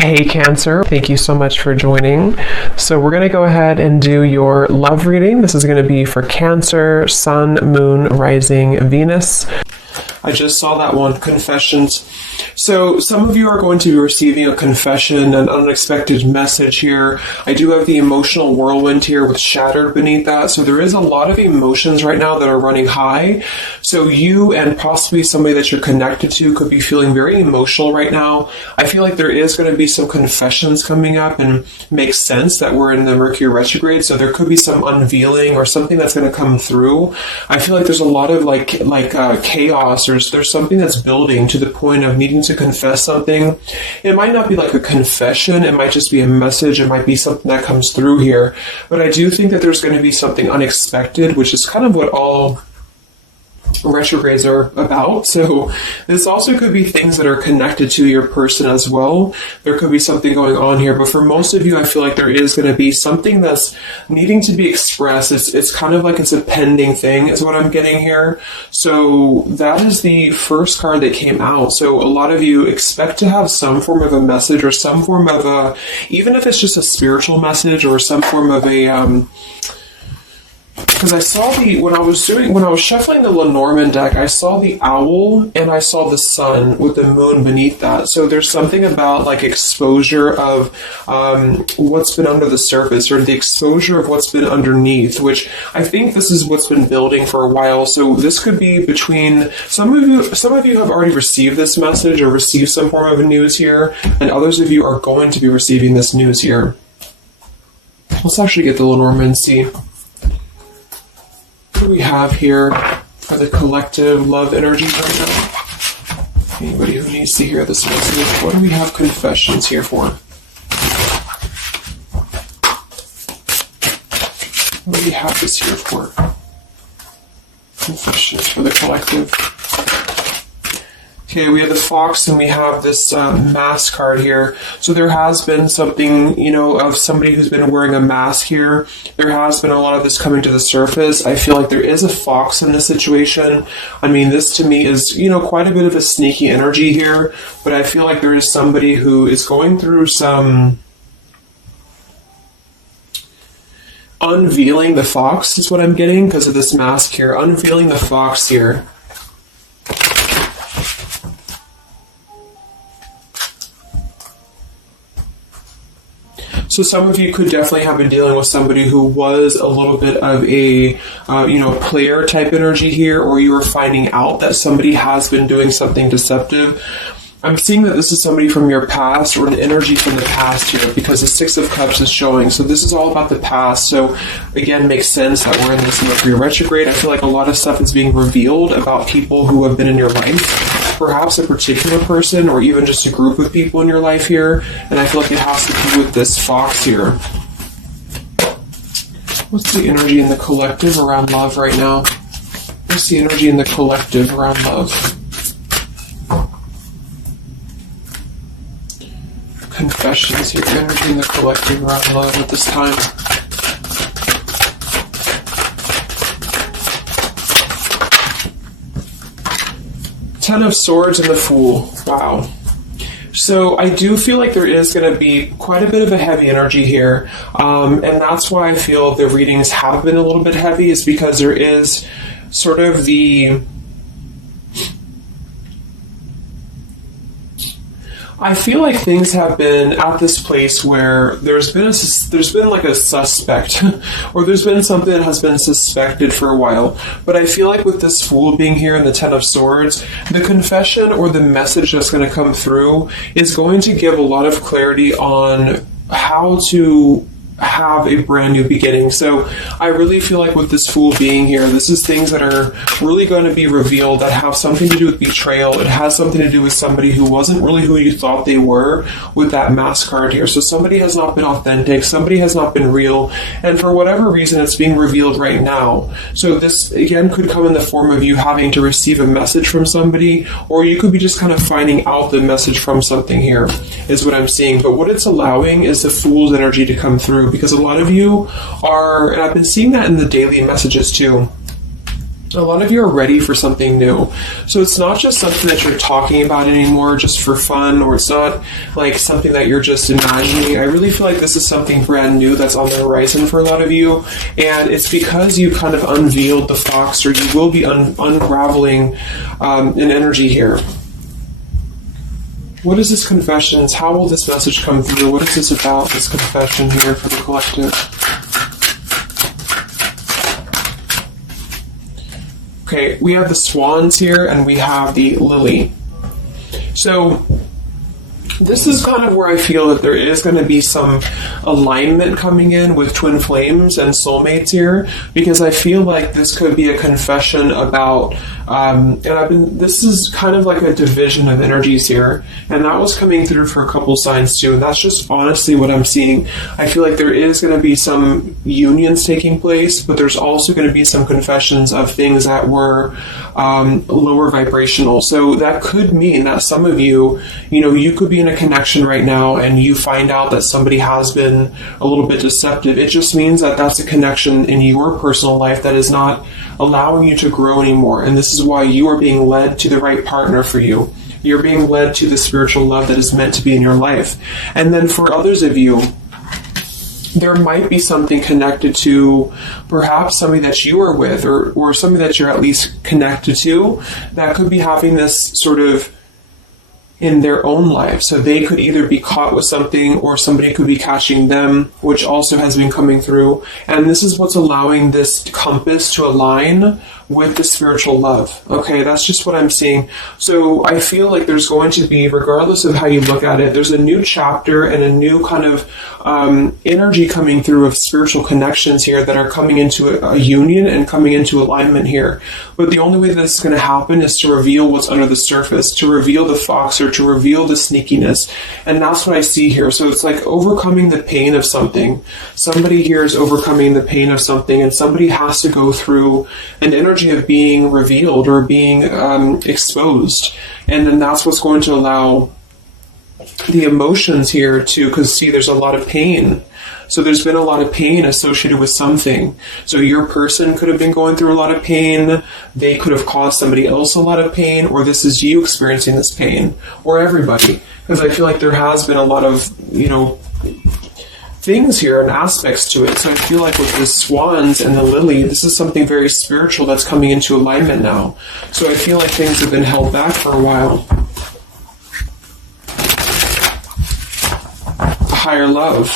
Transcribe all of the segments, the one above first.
Hey Cancer, thank you so much for joining. So we're going to go ahead and do your love reading. This is going to be for Cancer, Sun, Moon, Rising, Venus. I just saw that one, confessions. So some of you are going to be receiving a confession, an unexpected message here. I do have the emotional whirlwind here with shattered beneath that. So there is a lot of emotions right now that are running high. So you and possibly somebody that you're connected to could be feeling very emotional right now. I feel like there is going to be some confessions coming up, and makes sense that we're in the Mercury retrograde. So there could be some unveiling or something that's going to come through. I feel like there's a lot of chaos. There's something that's building to the point of needing to confess something. It might not be like a confession. It might just be a message. It might be something that comes through here. But I do think that there's going to be something unexpected, which is kind of what all retrogrades are about. So this also could be things that are connected to your person as well. There could be something going on here, but for most of you, I feel like there is going to be something that's needing to be expressed. It's kind of like it's a pending thing is what I'm getting here. So that is the first card that came out. So a lot of you expect to have some form of a message or some form of a, even if it's just a spiritual message or some form of a, because I saw when I was shuffling the Lenormand deck, I saw the owl and I saw the sun with the moon beneath that. So there's something about like exposure of what's been under the surface, or the exposure of what's been underneath, which I think this is what's been building for a while. So this could be between some of you have already received this message or received some form of news here, and others of you are going to be receiving this news here. Let's actually get the Lenormand and see what do we have here for the collective love energy right now. Anybody who needs to hear this message, what do we have confessions here for? What do we have this here for? Confessions for the collective. Okay, we have the fox and we have this mask card here. So there has been something, of somebody who's been wearing a mask here. There has been a lot of this coming to the surface. I feel like there is a fox in this situation. I mean, this to me is, quite a bit of a sneaky energy here. But I feel like there is somebody who is going through some unveiling the fox is what I'm getting because of this mask here. Unveiling the fox here. So some of you could definitely have been dealing with somebody who was a little bit of a, player type energy here, or you were finding out that somebody has been doing something deceptive. I'm seeing that this is somebody from your past or an energy from the past here because the Six of Cups is showing. So this is all about the past. So again, makes sense that we're in this Mercury retrograde. I feel like a lot of stuff is being revealed about people who have been in your life. Perhaps a particular person or even just a group of people in your life here. And I feel like it has to do with this fox here. What's the energy in the collective around love right now? What's the energy in the collective around love? Confessions here, energy in the collective around love at this time. Ten of Swords and the Fool. Wow. So I do feel like there is going to be quite a bit of a heavy energy here. And that's why I feel the readings have been a little bit heavy, is because there is sort of the... I feel like things have been at this place where there's been like a suspect, or there's been something that has been suspected for a while. But I feel like with this Fool being here in the Ten of Swords, the confession or the message that's going to come through is going to give a lot of clarity on how to have a brand new beginning. So I really feel like with this Fool being here, this is things that are really going to be revealed that have something to do with betrayal. It has something to do with somebody who wasn't really who you thought they were with that mask card here. So somebody has not been authentic, somebody has not been real, and for whatever reason it's being revealed right now. So this again could come in the form of you having to receive a message from somebody, or you could be just kind of finding out the message from something here, is what I'm seeing. But what it's allowing is the Fool's energy to come through, because a lot of you are, and I've been seeing that in the daily messages too, A lot of you are ready for something new. So it's not just something that you're talking about anymore just for fun, or it's not like something that you're just imagining. I really feel like this is something brand new that's on the horizon for a lot of you. And it's because you kind of unveiled the fox, or you will be unraveling an energy here. What is this confessions? How will this message come through? What is this about, this confession here for the collective? Okay, we have the swans here, and we have the lily. So this is kind of where I feel that there is going to be some alignment coming in with twin flames and soulmates here, because I feel like this could be a confession about, this is kind of like a division of energies here, and that was coming through for a couple signs too, and that's just honestly what I'm seeing. I feel like there is going to be some unions taking place, but there's also going to be some confessions of things that were lower vibrational. So that could mean that some of you, you could be in a connection right now and you find out that somebody has been a little bit deceptive. It just means that that's a connection in your personal life that is not allowing you to grow anymore. And this is why you are being led to the right partner for you. You're being led to the spiritual love that is meant to be in your life. And then for others of you, there might be something connected to perhaps somebody that you are with, or somebody that you're at least connected to, that could be having this sort of in their own life. So they could either be caught with something, or somebody could be catching them, which also has been coming through. And this is what's allowing this compass to align with the spiritual love. Okay, that's just what I'm seeing. So I feel like there's going to be, regardless of how you look at it, there's a new chapter and a new kind of energy coming through of spiritual connections here that are coming into a union and coming into alignment here. But the only way that's going to happen is to reveal what's under the surface, to reveal the fox, or to reveal the sneakiness. And that's what I see here. So it's like overcoming the pain of something. Somebody here is overcoming the pain of something, and somebody has to go through an energy of being revealed or being exposed. And then that's what's going to allow the emotions here to, because see, there's a lot of pain. So there's been a lot of pain associated with something. So your person could have been going through a lot of pain. They could have caused somebody else a lot of pain, or this is you experiencing this pain, or everybody. Because I feel like there has been a lot of, things here and aspects to it. So I feel like with the swans and the lily, this is something very spiritual that's coming into alignment now. So I feel like things have been held back for a while. Higher love.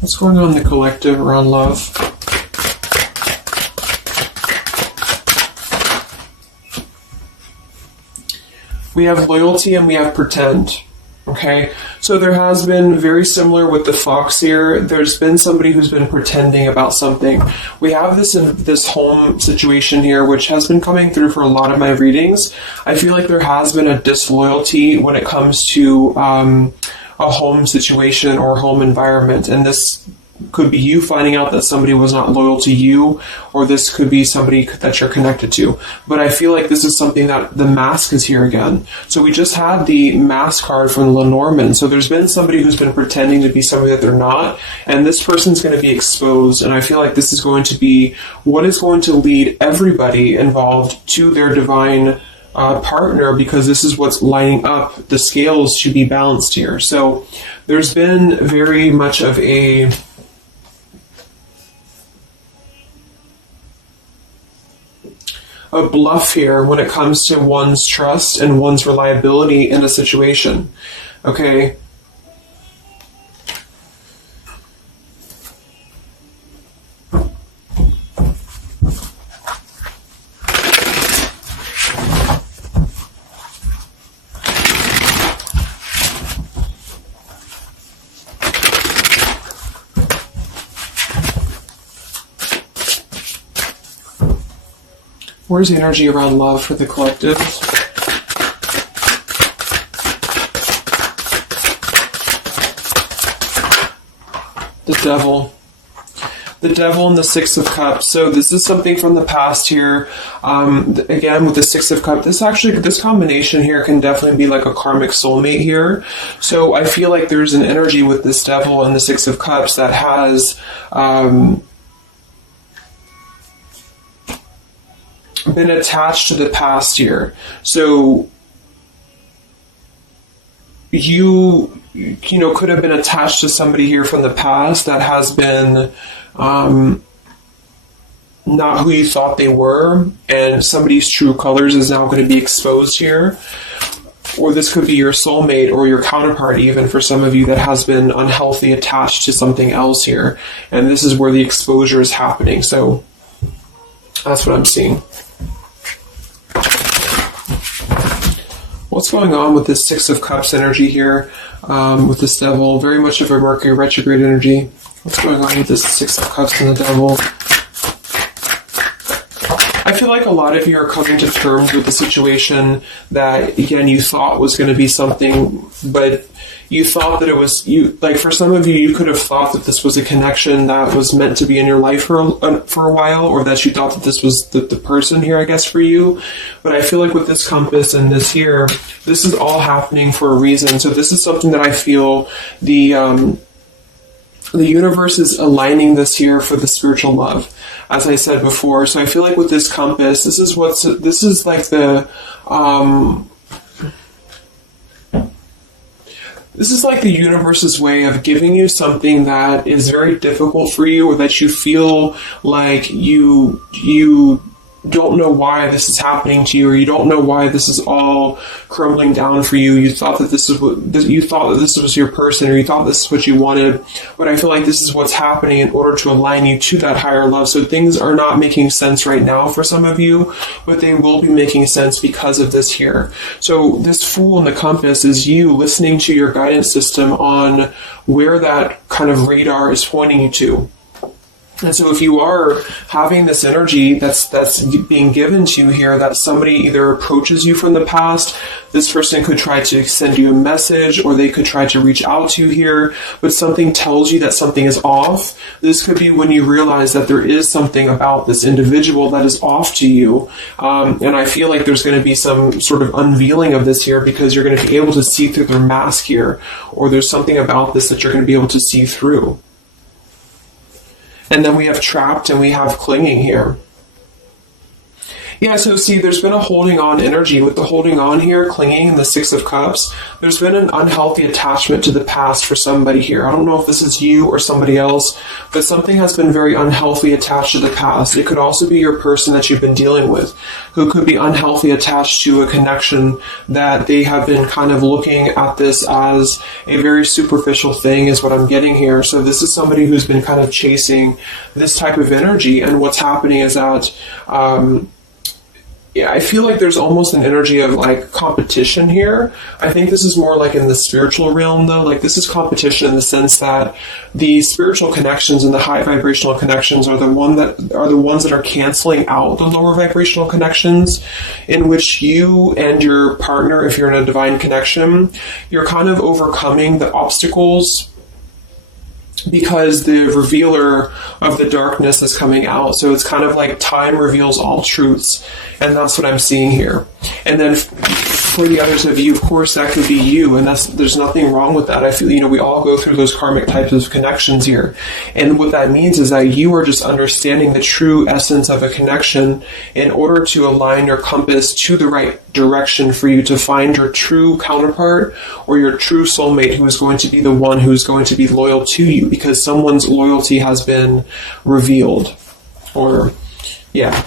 What's going on in the collective around love? We have loyalty and we have pretend. Okay, so there has been, very similar with the fox here, there's been somebody who's been pretending about something. We have this in this home situation here, which has been coming through for a lot of my readings. I feel like there has been a disloyalty when it comes to a home situation or home environment, and this could be you finding out that somebody was not loyal to you, or this could be somebody that you're connected to. But I feel like this is something that the mask is here again. So we just had the mask card from Lenormand. So there's been somebody who's been pretending to be somebody that they're not, and this person's going to be exposed. And I feel like this is going to be what is going to lead everybody involved to their divine partner, because this is what's lining up. The scales should be balanced here. So there's been very much of a bluff here when it comes to one's trust and one's reliability in a situation. Okay. Where's the energy around love for the collective? The devil. The devil and the Six of Cups. So this is something from the past here. Again, with the Six of Cups, this combination here can definitely be like a karmic soulmate here. So I feel like there's an energy with this devil and the Six of Cups that has been attached to the past here. So you know, could have been attached to somebody here from the past that has been not who you thought they were, and somebody's true colors is now going to be exposed here. Or this could be your soulmate or your counterpart, even for some of you, that has been unhealthy attached to something else here. And this is where the exposure is happening. So that's what I'm seeing. What's going on with this Six of Cups energy here, with this Devil? Very much of a Mercury retrograde energy. What's going on with this Six of Cups and the Devil? I feel like a lot of you are coming to terms with the situation that, again, you thought was going to be something, but you thought that it was, like for some of you, you could have thought that this was a connection that was meant to be in your life for a while, or that you thought that this was the person here, I guess, for you. But I feel like with this compass and this here, this is all happening for a reason. So this is something that I feel the universe is aligning this here for the spiritual love, as I said before. So I feel like with this compass, this is like the this is like the universe's way of giving you something that is very difficult for you, or that you feel like you don't know why this is happening to you, or you don't know why this is all crumbling down for you. You thought that this was your person, or you thought this is what you wanted. But I feel like this is what's happening in order to align you to that higher love. So things are not making sense right now for some of you, but they will be making sense because of this here. So this Fool in the compass is you listening to your guidance system on where that kind of radar is pointing you to. And so if you are having this energy that's being given to you here, that somebody either approaches you from the past, this person could try to send you a message, or they could try to reach out to you here, but something tells you that something is off. This could be when you realize that there is something about this individual that is off to you. And I feel like there's going to be some sort of unveiling of this here, because you're going to be able to see through their mask here, or there's something about this that you're going to be able to see through. And then we have trapped and we have clinging here. Yeah, so see, there's been a holding on energy. With the holding on here, clinging, and the Six of Cups, there's been an unhealthy attachment to the past for somebody here. I don't know if this is you or somebody else, but something has been very unhealthy attached to the past. It could also be your person that you've been dealing with, who could be unhealthy attached to a connection that they have been kind of looking at this as a very superficial thing, is what I'm getting here. So this is somebody who's been kind of chasing this type of energy, and what's happening is that yeah, I feel like there's almost an energy of like competition here. I think this is more like in the spiritual realm, though. Like this is competition in the sense that the spiritual connections and the high vibrational connections are the ones that are canceling out the lower vibrational connections, in which you and your partner, if you're in a divine connection, you're kind of overcoming the obstacles, because the revealer of the darkness is coming out. So it's kind of like time reveals all truths, and that's what I'm seeing here. And then for the others of you, of course, that could be you, and there's nothing wrong with that. I feel, we all go through those karmic types of connections here. And what that means is that you are just understanding the true essence of a connection in order to align your compass to the right direction for you to find your true counterpart, or your true soulmate, who is going to be the one who is going to be loyal to you, because someone's loyalty has been revealed. Or, yeah.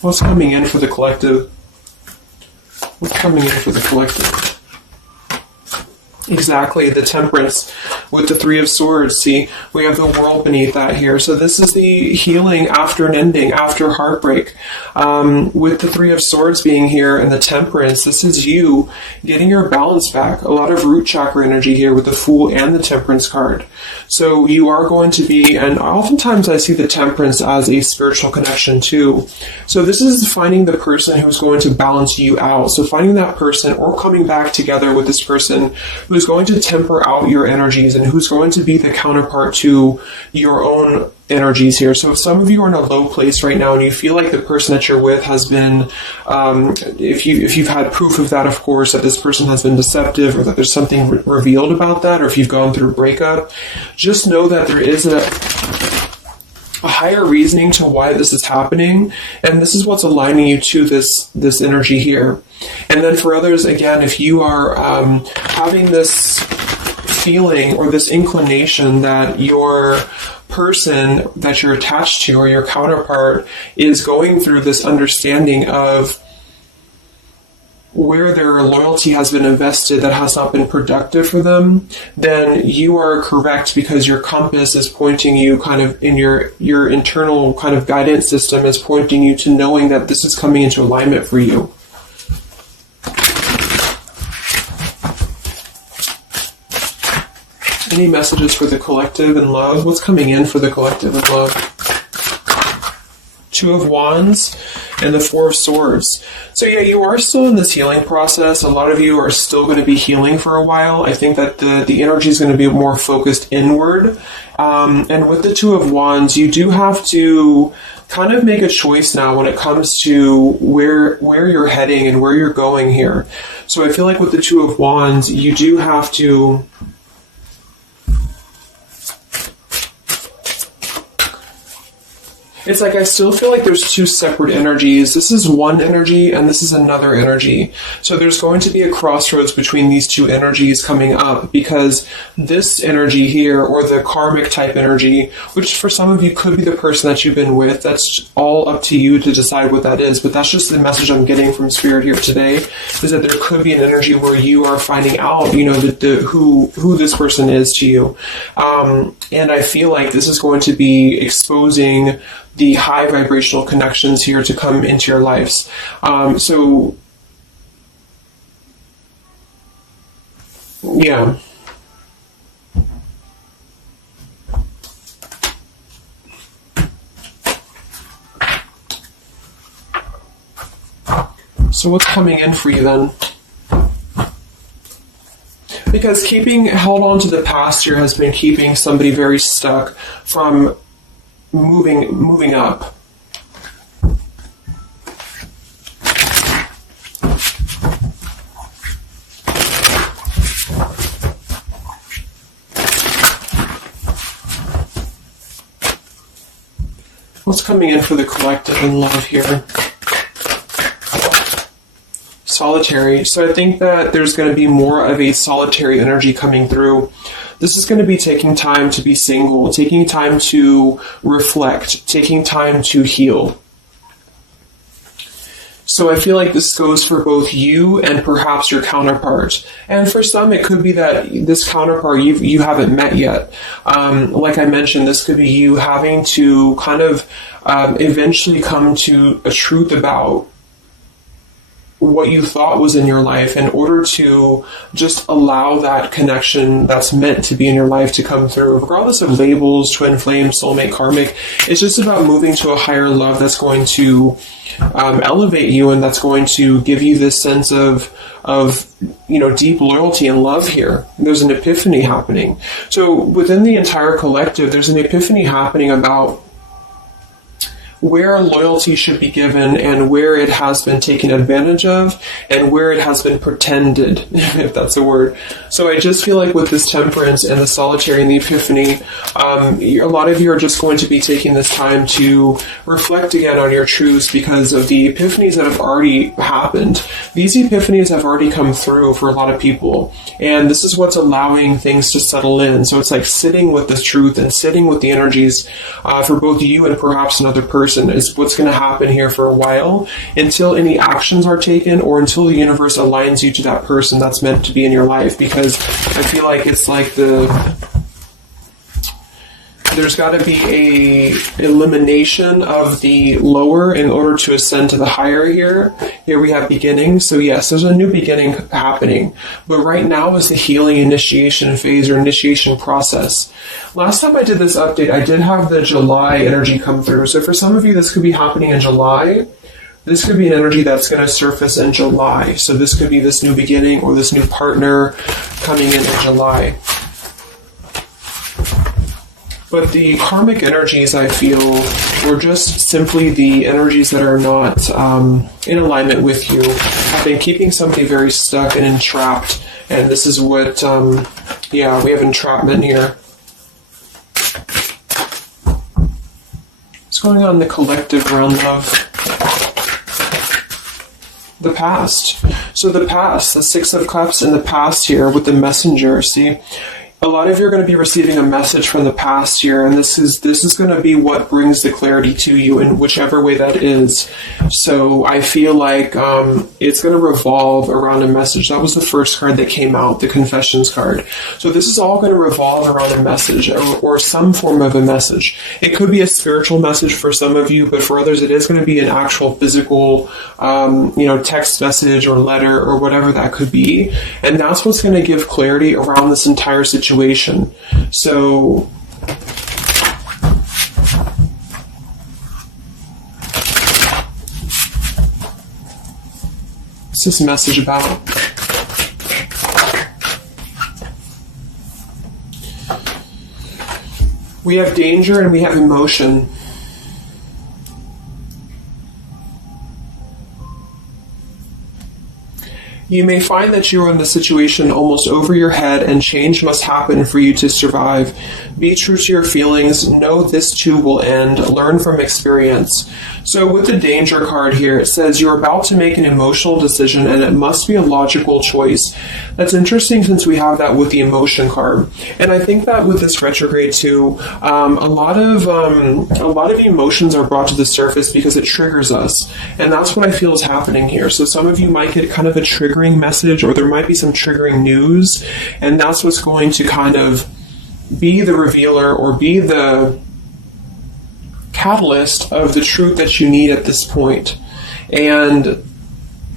What's coming in for the collective? What's coming in for the collective? Exactly, the Temperance with the Three of Swords. See, we have the World beneath that here. So this is the healing after an ending, after heartbreak. With the Three of Swords being here and the Temperance, this is you getting your balance back. A lot of root chakra energy here with the Fool and the Temperance card. So you are going to be, and oftentimes I see the Temperance as a spiritual connection too. So this is finding the person who's going to balance you out. So finding that person, or coming back together with this person who's who's going to temper out your energies and who's going to be the counterpart to your own energies here. So if some of you are in a low place right now and you feel like the person that you're with has been, if you've had proof of that, of course, that this person has been deceptive or that there's something revealed about that, or if you've gone through a breakup, just know that there is a higher reasoning to why this is happening, and this is what's aligning you to this energy here. And then for others, again, if you are having this feeling or this inclination that your person that you're attached to or your counterpart is going through this understanding of where their loyalty has been invested that has not been productive for them, then you are correct, because your compass is pointing you kind of in your internal kind of guidance system is pointing you to knowing that this is coming into alignment for you. Any messages for the collective and love? What's coming in for the collective and love? Two of Wands and the Four of Swords. So yeah, you are still in this healing process. A lot of you are still going to be healing for a while. I think that the energy is going to be more focused inward. And with the Two of Wands, you do have to kind of make a choice now when it comes to where you're heading and where you're going here. So I feel like with the Two of Wands, you do have to it's like I still feel like there's two separate energies. This is one energy and this is another energy. So there's going to be a crossroads between these two energies coming up, because this energy here, or the karmic type energy, which for some of you could be the person that you've been with, that's all up to you to decide what that is. But that's just the message I'm getting from Spirit here today, is that there could be an energy where you are finding out, you know, who this person is to you. And I feel like this is going to be exposing the high vibrational connections here to come into your lives. So, yeah. So what's coming in for you then? Because held on to the past here has been keeping somebody very stuck from moving up. What's coming in for the collective and love here? Solitary. So I think that there's going to be more of a solitary energy coming through. This is going to be taking time to be single, taking time to reflect, taking time to heal. So I feel like this goes for both you and perhaps your counterpart. And for some, it could be that this counterpart you haven't met yet. Like I mentioned, this could be you having to kind of eventually come to a truth about what you thought was in your life in order to just allow that connection that's meant to be in your life to come through, regardless of labels, twin flame, soulmate, karmic. It's just about moving to a higher love that's going to elevate you, and that's going to give you this sense of deep loyalty and love here. There's an epiphany happening. So within the entire collective, there's an epiphany happening about where loyalty should be given and where it has been taken advantage of and where it has been pretended, if that's a word. So I just feel like with this temperance and the solitary and the epiphany, a lot of you are just going to be taking this time to reflect again on your truths because of the epiphanies that have already happened. These epiphanies have already come through for a lot of people, and this is what's allowing things to settle in. So it's like sitting with the truth and sitting with the energies for both you and perhaps another person is what's going to happen here for a while, until any actions are taken or until the universe aligns you to that person that's meant to be in your life. Because I feel like it's like there's got to be a elimination of the lower in order to ascend to the higher here. Here we have beginning. So yes, there's a new beginning happening. But right now is the healing initiation phase or initiation process. Last time I did this update, I did have the July energy come through. So for some of you, this could be happening in July. This could be an energy that's going to surface in July. So this could be this new beginning or this new partner coming in July. But the karmic energies, I feel, were just simply the energies that are not in alignment with you. Have been keeping somebody very stuck and entrapped. And this is what, we have entrapment here. What's going on in the collective realm of the past? So the past, the Six of Cups in the past here with the Messenger, see? A lot of you are going to be receiving a message from the past here, and this is going to be what brings the clarity to you in whichever way that is. So I feel like it's going to revolve around a message. That was the first card that came out, the Confessions card. So this is all going to revolve around a message or some form of a message. It could be a spiritual message for some of you, but for others it is going to be an actual physical text message or letter or whatever that could be. And that's what's going to give clarity around this entire situation. So what's this message about? We have danger and we have emotion. You may find that you are in the situation almost over your head and change must happen for you to survive. Be true to your feelings. Know this too will end. Learn from experience. So with the danger card here, it says you're about to make an emotional decision and it must be a logical choice. That's interesting since we have that with the emotion card. And I think that with this retrograde too, a lot of emotions are brought to the surface because it triggers us. And that's what I feel is happening here. So some of you might get kind of a triggering message, or there might be some triggering news, and that's what's going to kind of be the revealer or be the catalyst of the truth that you need at this point. And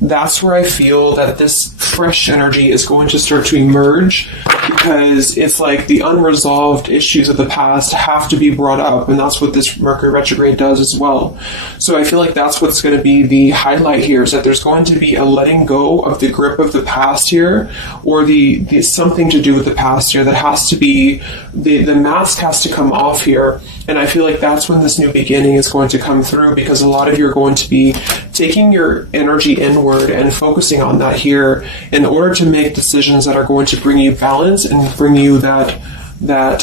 that's where I feel that this fresh energy is going to start to emerge, because it's like the unresolved issues of the past have to be brought up, and that's what this Mercury retrograde does as well. So I feel like that's what's going to be the highlight here, is that there's going to be a letting go of the grip of the past here, or the something to do with the past here that has to be, the mask has to come off here. And I feel like that's when this new beginning is going to come through, because a lot of you are going to be taking your energy inward and focusing on that here in order to make decisions that are going to bring you balance and bring you that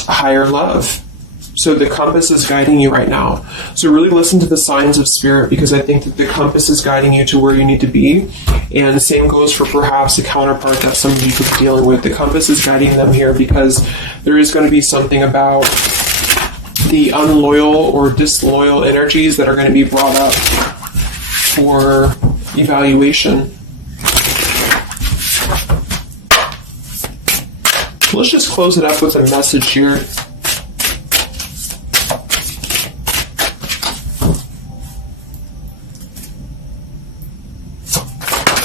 higher love. So the compass is guiding you right now. So really listen to the signs of spirit, because I think that the compass is guiding you to where you need to be. And the same goes for perhaps a counterpart that some of you could be dealing with. The compass is guiding them here because there is going to be something about the unloyal or disloyal energies that are going to be brought up for evaluation. Let's just close it up with a message here.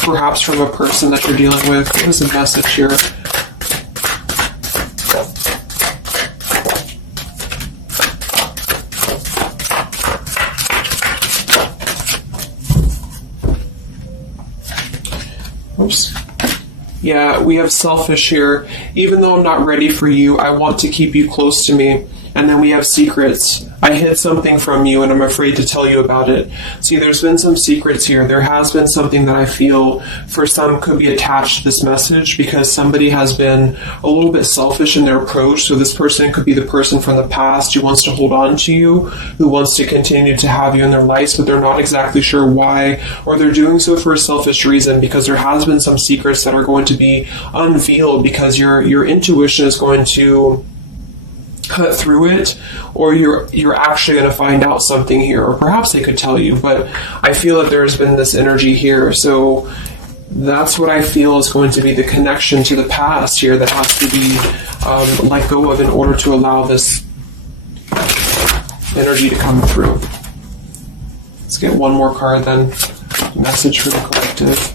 Perhaps from a person that you're dealing with. What is the message here? Oops. Yeah, we have selfish here. Even though I'm not ready for you, I want to keep you close to me. And then we have secrets. I hid something from you and I'm afraid to tell you about it. See, there's been some secrets here. There has been something that I feel for some could be attached to this message, because somebody has been a little bit selfish in their approach. So this person could be the person from the past who wants to hold on to you, who wants to continue to have you in their lives, but they're not exactly sure why, or they're doing so for a selfish reason, because there has been some secrets that are going to be unveiled, because your intuition is going to cut through it, or you're actually going to find out something here, or perhaps they could tell you, but I feel that there's been this energy here. So that's what I feel is going to be the connection to the past here that has to be let go of in order to allow this energy to come through. Let's get one more card then. Message for the collective.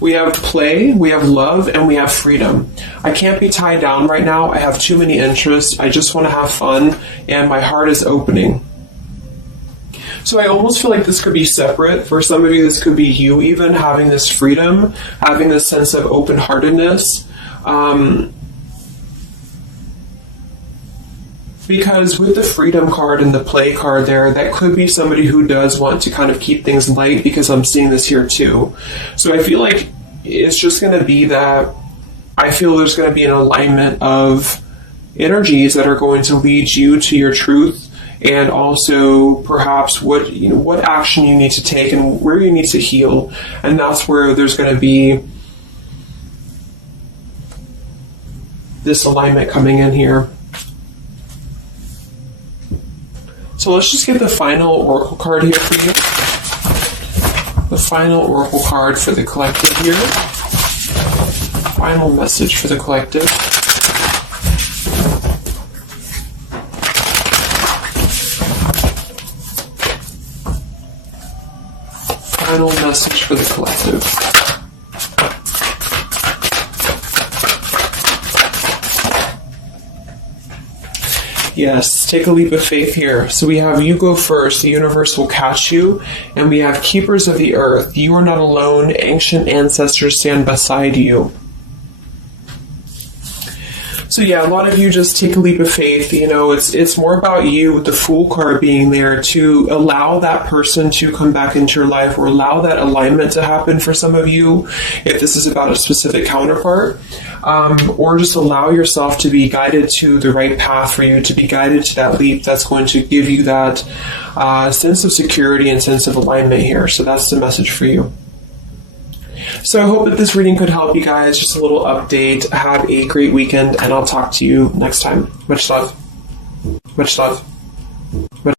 We have play, we have love, and we have freedom. I can't be tied down right now. I have too many interests. I just want to have fun, and my heart is opening. So I almost feel like this could be separate. For some of you, this could be you even having this freedom, having this sense of open-heartedness. Because with the freedom card and the play card there, that could be somebody who does want to kind of keep things light, because I'm seeing this here too. So I feel like it's just going to be that I feel there's going to be an alignment of energies that are going to lead you to your truth, and also perhaps what action you need to take and where you need to heal. And that's where there's going to be this alignment coming in here. So let's just get the final oracle card here for you. The final oracle card for the collective here. Final message for the collective. Final message for the collective. Yes, take a leap of faith here. So we have you go first, the universe will catch you. And we have keepers of the earth. You are not alone. Ancient ancestors stand beside you. So yeah, a lot of you just take a leap of faith. It's more about you with the Fool card being there to allow that person to come back into your life, or allow that alignment to happen for some of you, if this is about a specific counterpart, or just allow yourself to be guided to the right path for you, to be guided to that leap that's going to give you that sense of security and sense of alignment here. So that's the message for you. So I hope that this reading could help you guys. Just a little update. Have a great weekend, and I'll talk to you next time. Much love. Much love.